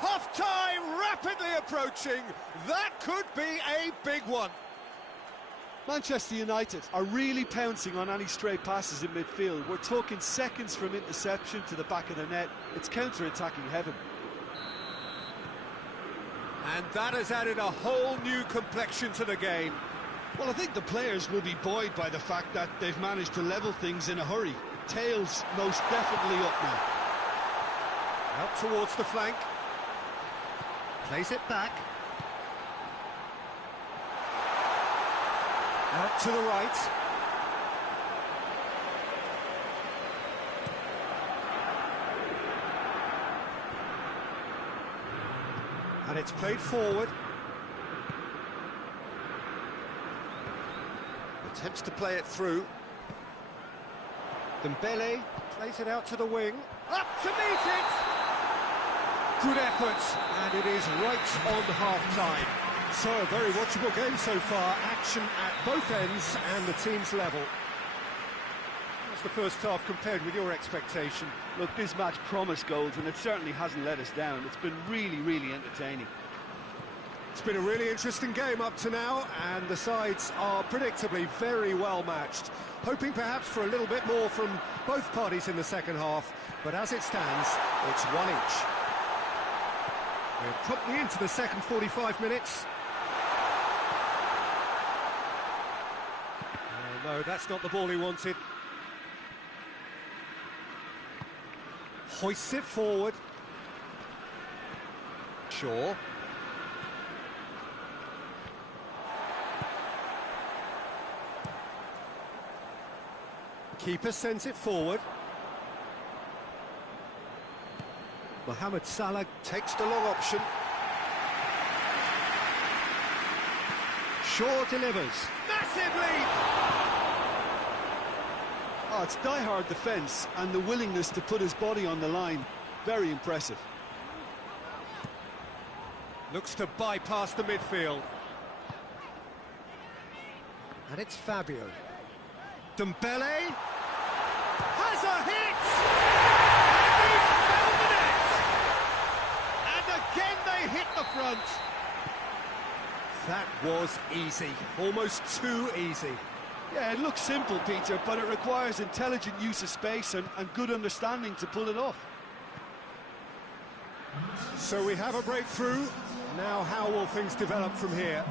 Half-time rapidly approaching. That could be a big one. Manchester United are really pouncing on any stray passes in midfield. We're talking seconds from interception to the back of the net. It's counter-attacking heaven. And that has added a whole new complexion to the game. Well, I think the players will be buoyed by the fact that they've managed to level things in a hurry. Tails most definitely up now. Out towards the flank. Plays it back. Out to the right. And it's played forward. Attempts to play it through. Dembele plays it out to the wing. Up to meet it! Good effort, and it is right on half-time. So, a very watchable game so far. Action at both ends and the team's level. What's the first half compared with your expectation? Look, this match promised goals, and it certainly hasn't let us down. It's been really, really entertaining. It's been a really interesting game up to now, and the sides are predictably very well matched. Hoping perhaps for a little bit more from both parties in the second half, but as it stands, it's one each. We're promptly into the second 45 minutes. Oh, no, that's not the ball he wanted. Hoists it forward. Shaw. Keeper sends it forward. Mohamed Salah takes the long option. Shaw delivers. Massive lead! Oh, it's die-hard defence and the willingness to put his body on the line. Very impressive. Looks to bypass the midfield. And it's Fabio. Dembele has a hit! And he's found the net! And again they hit the front. That was easy, almost too easy. Yeah, it looks simple, Peter, but it requires intelligent use of space and good understanding to pull it off. So we have a breakthrough. Now how will things develop from here?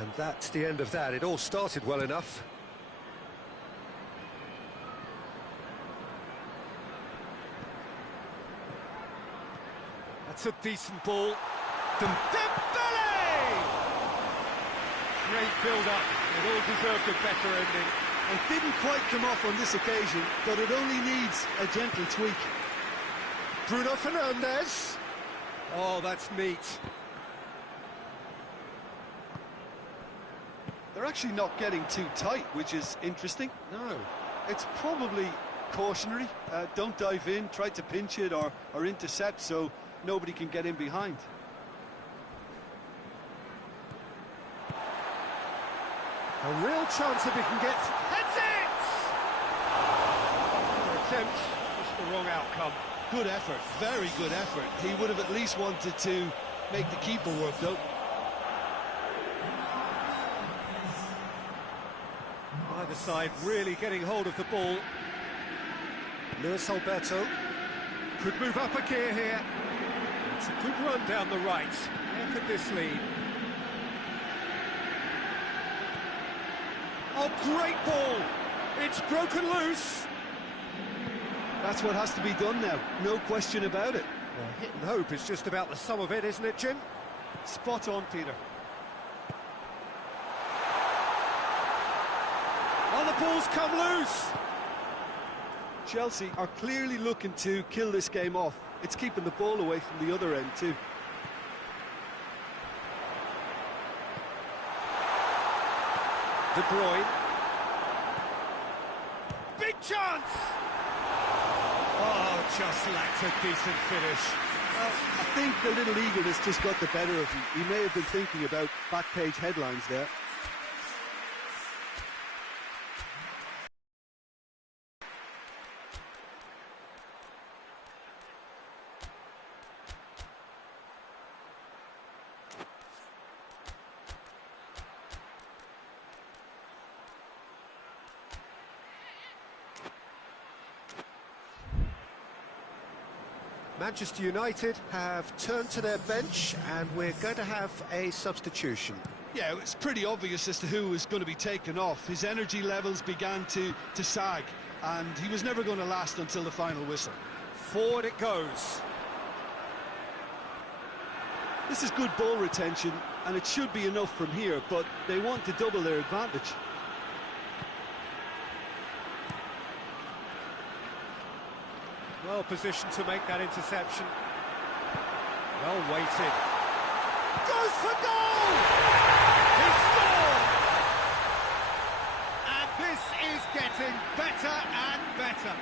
And that's the end of that. It all started well enough. That's a decent ball. Dembele! Great build-up. It all deserved a better ending. It didn't quite come off on this occasion, but it only needs a gentle tweak. Bruno Fernandes. Oh, that's neat. They're actually not getting too tight, which is interesting. No. It's probably cautionary. Don't dive in, try to pinch it or intercept so nobody can get in behind. A real chance if he can get... Heads it! Attempt, just the wrong outcome. Good effort, very good effort. He would have at least wanted to make the keeper work, though. Either side really getting hold of the ball. Luis Alberto could move up a gear here. It's a good run down the right. Where could this lead? Oh, great ball! It's broken loose! That's what has to be done now, no question about it. Well, hit and hope is just about the sum of it, isn't it, Jim? Spot on, Peter. Oh, the ball's come loose! Chelsea are clearly looking to kill this game off. It's keeping the ball away from the other end, too. De Bruyne. Big chance! Oh, just lacked a decent finish. Well, I think the little eagerness just got the better of him. He may have been thinking about back-page headlines there. Manchester United have turned to their bench and we're going to have a substitution. Yeah, it's pretty obvious as to who was going to be taken off. His energy levels began to sag, and he was never going to last until the final whistle. Forward it goes. This is good ball retention, and it should be enough from here, but they want to double their advantage. Well positioned to make that interception. Well weighted. Goes for goal! He scored! And this is getting better and better.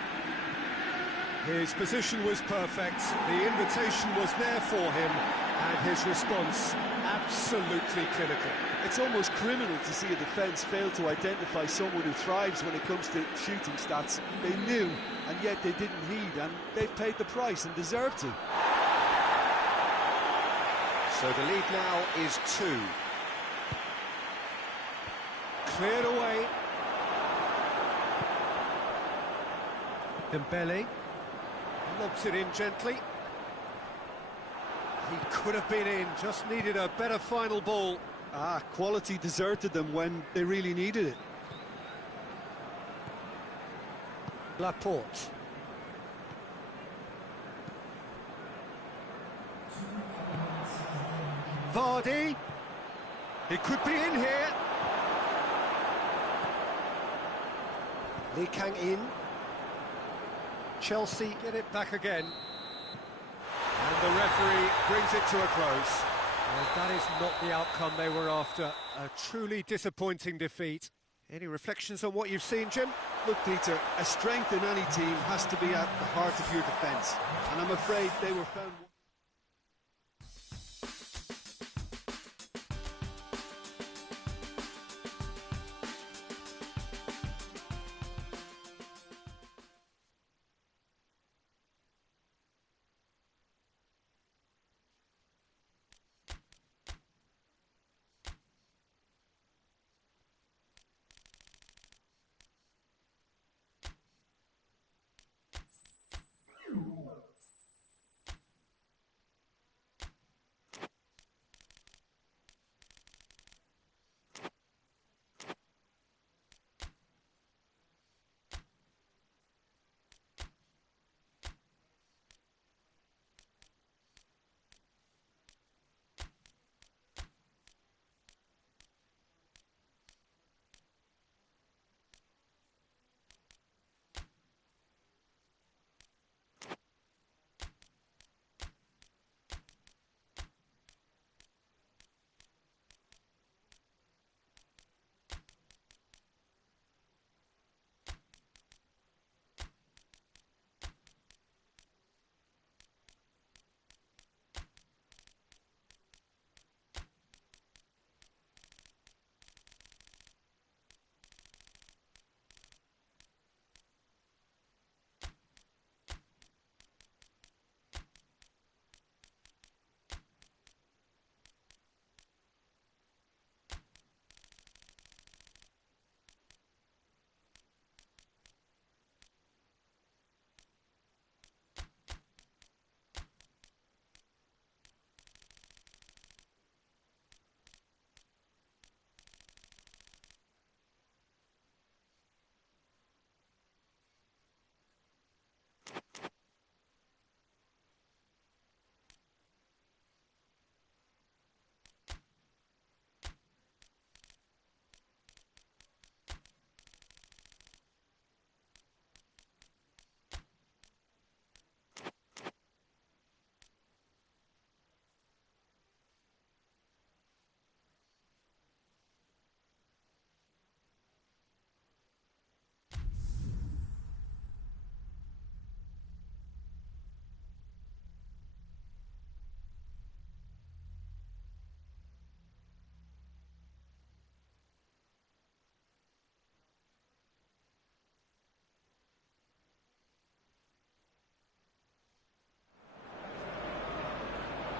His position was perfect, the invitation was there for him, and his response absolutely clinical. It's almost criminal to see a defence fail to identify someone who thrives when it comes to shooting stats. They knew, and yet they didn't heed, and they've paid the price and deserve to. So the lead now is 2. Cleared away. Dembele lobs it in gently. He could have been in, just needed a better final ball. Quality deserted them when they really needed it. Laporte. Vardy. He could be in here. Lee Kang in. Chelsea get it back again. And the referee brings it to a close. Well, that is not the outcome they were after. A truly disappointing defeat. Any reflections on what you've seen, Jim? Look, Peter, a strength in any team has to be at the heart of your defence, and I'm afraid they were found...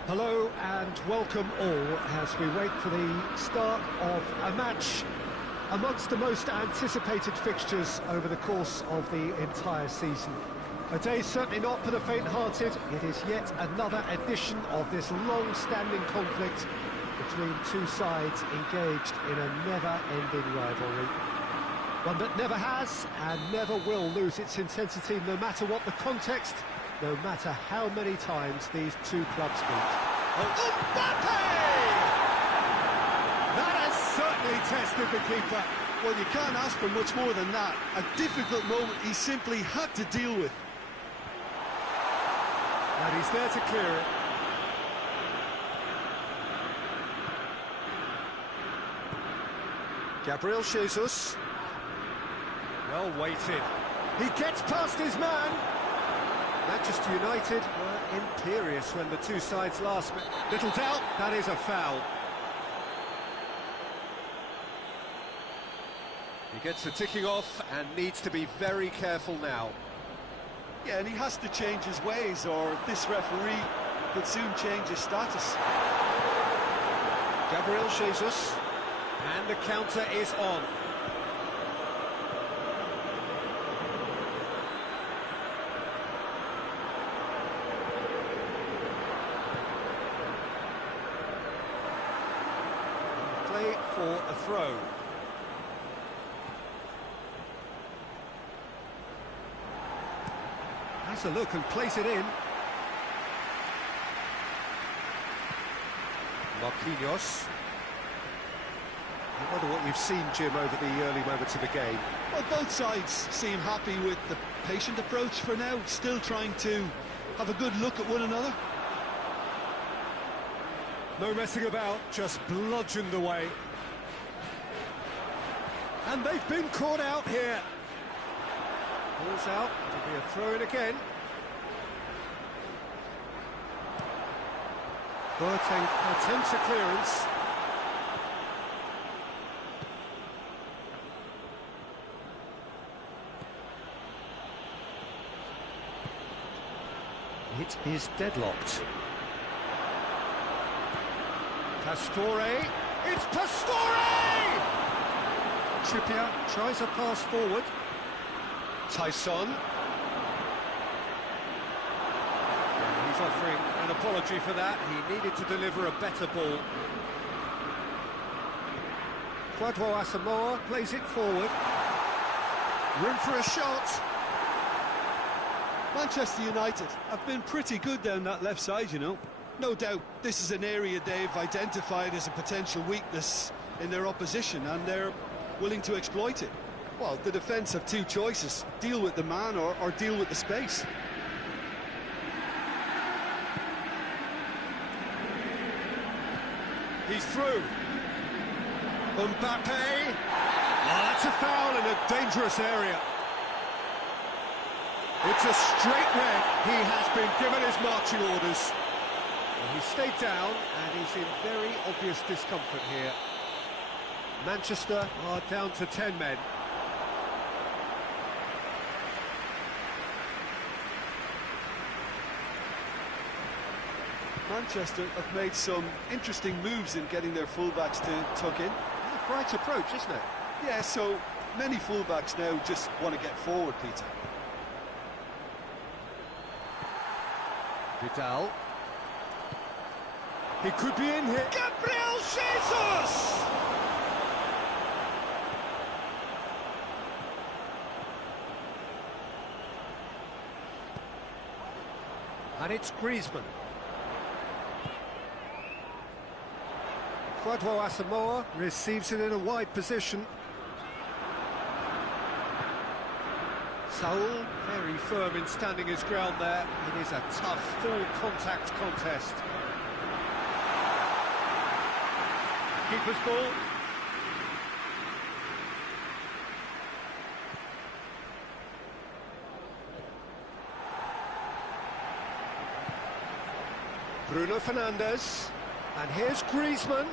Hello and welcome all as we wait for the start of a match amongst the most anticipated fixtures over the course of the entire season. A day certainly not for the faint-hearted. It is yet another edition of this long-standing conflict between two sides engaged in a never-ending rivalry. One that never has and never will lose its intensity, no matter what the context, no matter how many times these two clubs meet. Oh, Mbappe! That has certainly tested the keeper. Well, you can't ask for much more than that. A difficult moment he simply had to deal with. And he's there to clear it. Gabriel Jesus. Well weighted. He gets past his man. Manchester United were imperious when the two sides last met. Little doubt, that is a foul. He gets the ticking off and needs to be very careful now. Yeah, and he has to change his ways, or this referee could soon change his status. Gabriel Jesus, and the counter is on. Play for a throw. Has a look and plays it in. Marquinhos. I wonder what you've seen, Jim, over the early moments of the game. Well, both sides seem happy with the patient approach for now, still trying to have a good look at one another. No messing about, just bludgeoned away. And they've been caught out here. Ball's out, it'll be a throw-in again. Boateng attempts a clearance. It is deadlocked. Pastore, it's Pastore! Trippier tries a pass forward. Tyson. He's offering an apology for that. He needed to deliver a better ball. Kwadwo Asamoah plays it forward. Room for a shot. Manchester United have been pretty good down that left side, you know. No doubt this is an area they've identified as a potential weakness in their opposition, and they're willing to exploit it. Well, the defence have two choices: deal with the man or deal with the space. He's through. Mbappe. Oh, that's a foul in a dangerous area. It's a straight red. He has been given his marching orders. He stayed down, and he's in very obvious discomfort here. Manchester are down to 10 men. Manchester have made some interesting moves in getting their fullbacks to tuck in. Right approach, isn't it? Yeah, so many fullbacks now just want to get forward, Peter. Vidal. He could be in here. Gabriel Jesus! And it's Griezmann. Kwadwo Asamoah receives it in a wide position. Saul, very firm in standing his ground there. It is a tough, full-contact contest. Keeper's ball. Bruno Fernandes. And here's Griezmann.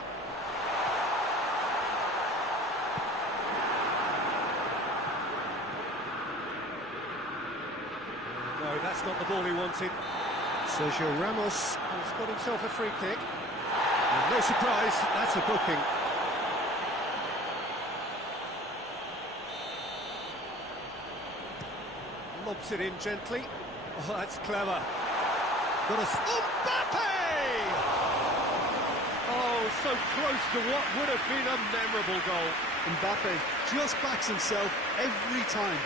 No, that's not the ball he wanted. Sergio Ramos has got himself a free kick. And no surprise, that's a booking. Lobs it in gently. Oh, that's clever. Got a... Mbappe! Oh, so close to what would have been a memorable goal. Mbappe just backs himself every time.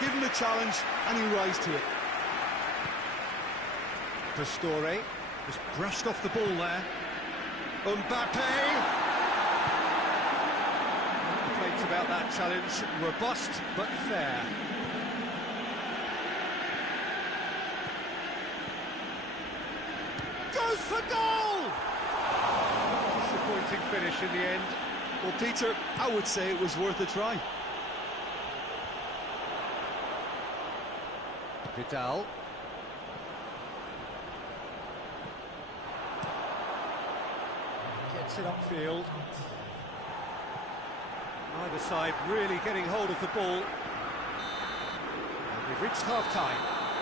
Give him a challenge and he'll rise to it. Pastore just brushed off the ball there. Mbappe! Complaints about that challenge. Robust but fair. Goes for goal! Disappointing finish in the end. Well, Peter, I would say it was worth a try. Vidal. Gets it upfield. Either side really getting hold of the ball. And we've reached half-time.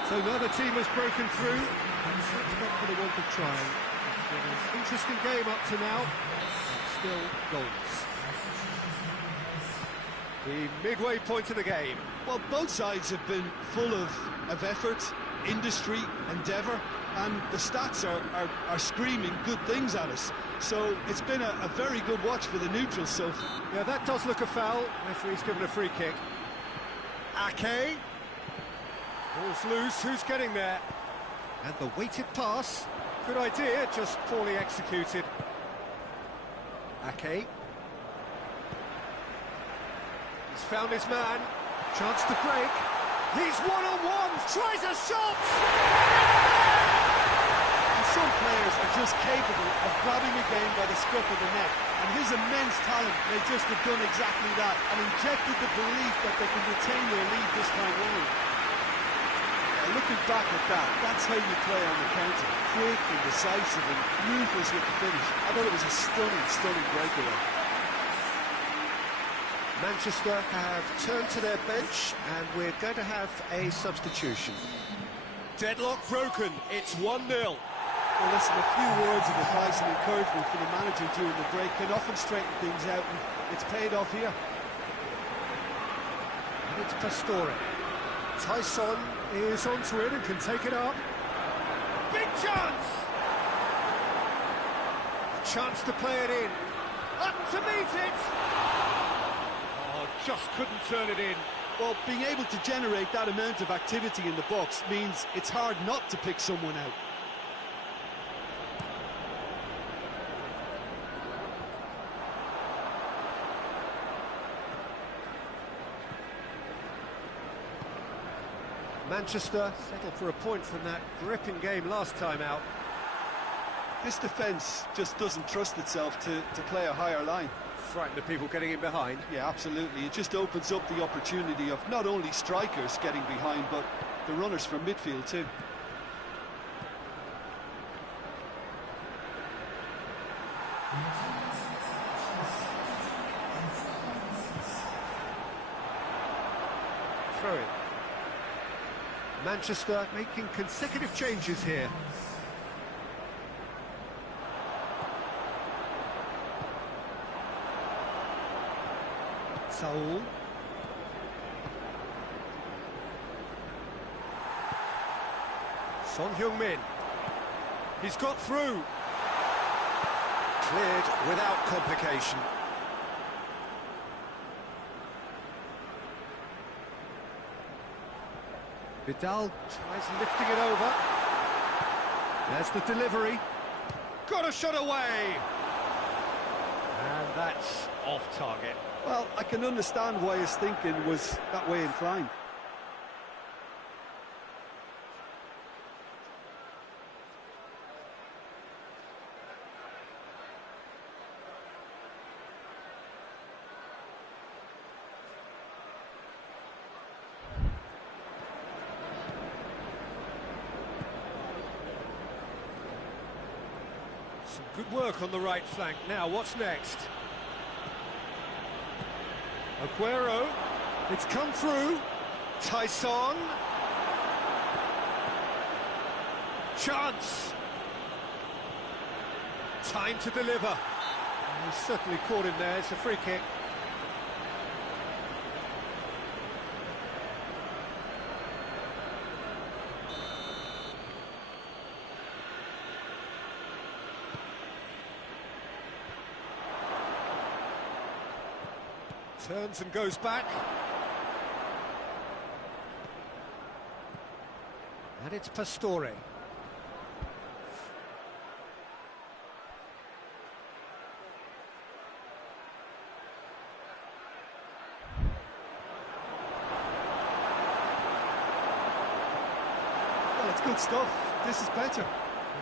So neither team has broken through. And that's not for the want of trying. It's been an interesting game up to now. And still goals. The midway point of the game. Well, both sides have been full of effort, industry, endeavour, and the stats are screaming good things at us. So it's been a very good watch for the neutrals so far. Yeah, that does look a foul. Referee's given a free kick. Ake. Ball's loose, who's getting there? And the weighted pass. Good idea, just poorly executed. Ake. He's found his man. Chance to break. He's one-on-one. Tries a shot. And some players are just capable of grabbing a game by the scruff of the neck. And his immense talent may just have done exactly that and injected the belief that they can retain their lead this time round. Looking back at that, that's how you play on the counter. Quick and decisive and ruthless with the finish. I thought it was a stunning breakaway. Manchester have turned to their bench and we're going to have a substitution. Deadlock broken, it's 1-0. Well, listen, a few words of advice and encouragement from the manager during the break can often straighten things out, and it's paid off here. And it's Pastore. Tyson is onto it and can take it up. Big chance! A chance to play it in. Up to meet it! Oh, just couldn't turn it in. Well, being able to generate that amount of activity in the box means it's hard not to pick someone out. Manchester settled for a point from that gripping game last time out. This defence just doesn't trust itself to play a higher line. Frightened of people getting in behind. Yeah, absolutely. It just opens up the opportunity of not only strikers getting behind, but the runners from midfield too. Throw it. Manchester making consecutive changes here. Saul. Son Heung-min. He's got through. Cleared without complication. Vidal tries lifting it over. There's the delivery. Got a shot away! And that's off target. Well, I can understand why his thinking was that way inclined. Some good work on the right flank. Now, what's next? Aguero. It's come through. Tyson. Chance. Time to deliver. He's certainly caught him there. It's a free kick. Turns and goes back. And it's Pastore. Well, it's good stuff. This is better.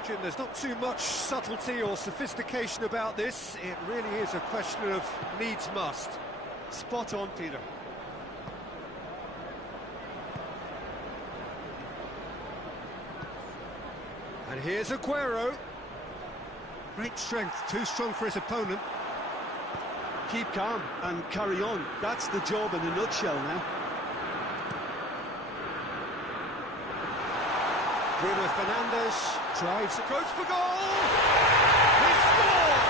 Jim, there's not too much subtlety or sophistication about this. It really is a question of needs must. Spot on, Peter. And here's Aguero. Great strength, too strong for his opponent. Keep calm and carry on. That's the job in a nutshell now. Bruno Fernandes drives, goes for goal! He scored!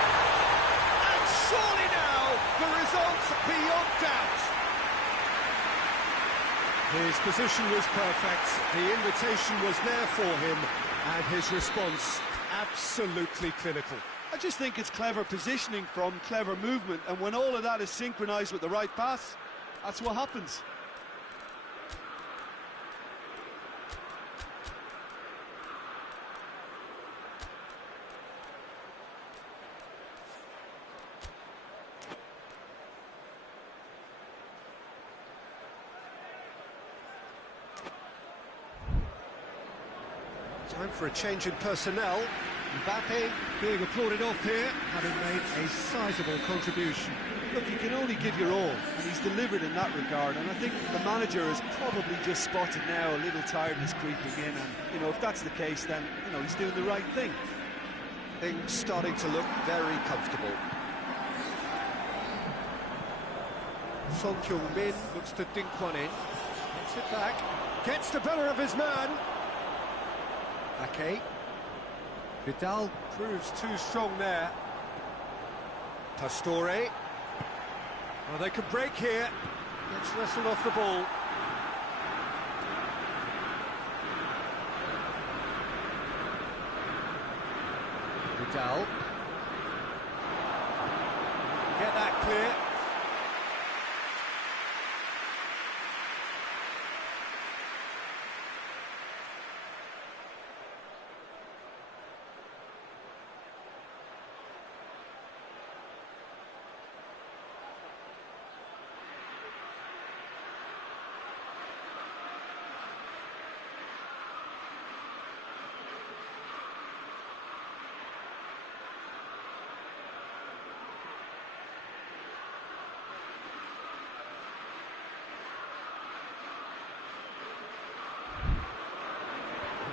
And surely now, the result beyond doubt. His position was perfect, the invitation was there for him, and his response absolutely clinical. I just think it's clever positioning from clever movement, and when all of that is synchronised with the right pass, that's what happens. Time for a change in personnel. Mbappe being applauded off here, having made a sizable contribution. Look, you can only give your all, and he's delivered in that regard, and I think the manager has probably just spotted now a little tiredness creeping in, and, you know, if that's the case, then, you know, he's doing the right thing. Things starting to look very comfortable. Son Heung-min looks to dink one in. Gets it back. Gets the better of his man. Ake. Vidal proves too strong there. Pastore. Well, they could break here. Gets wrestled off the ball. Vidal. Get that clear.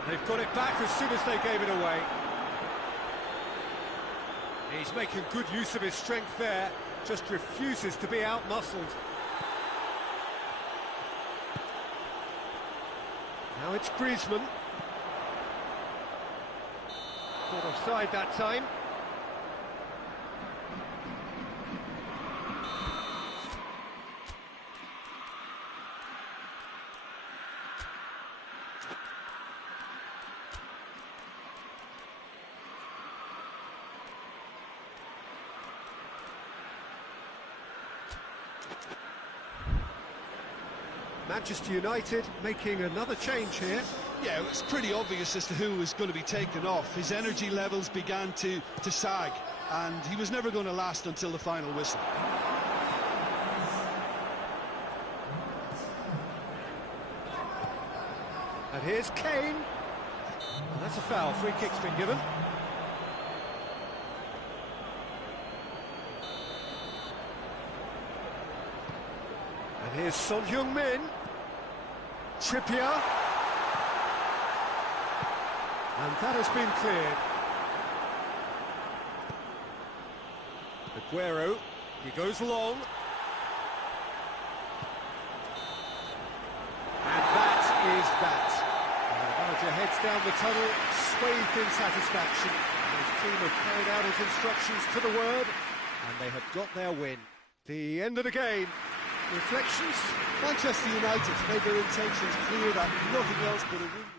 They've got it back as soon as they gave it away. He's making good use of his strength there, just refuses to be out-muscled. Now it's Griezmann. Caught offside that time. Manchester United making another change here. Yeah, it was pretty obvious as to who was going to be taken off. His energy levels began to sag, and he was never going to last until the final whistle. And here's Kane. And that's a foul. Free kick's been given. And here's Son Heung-min. Trippier. And that has been cleared. Aguero, he goes long. And that is that. And the manager heads down the tunnel, swathed in satisfaction. His team have carried out his instructions to the word, and they have got their win. The end of the game. Reflections? Manchester United made their intentions clear that nothing else but a win.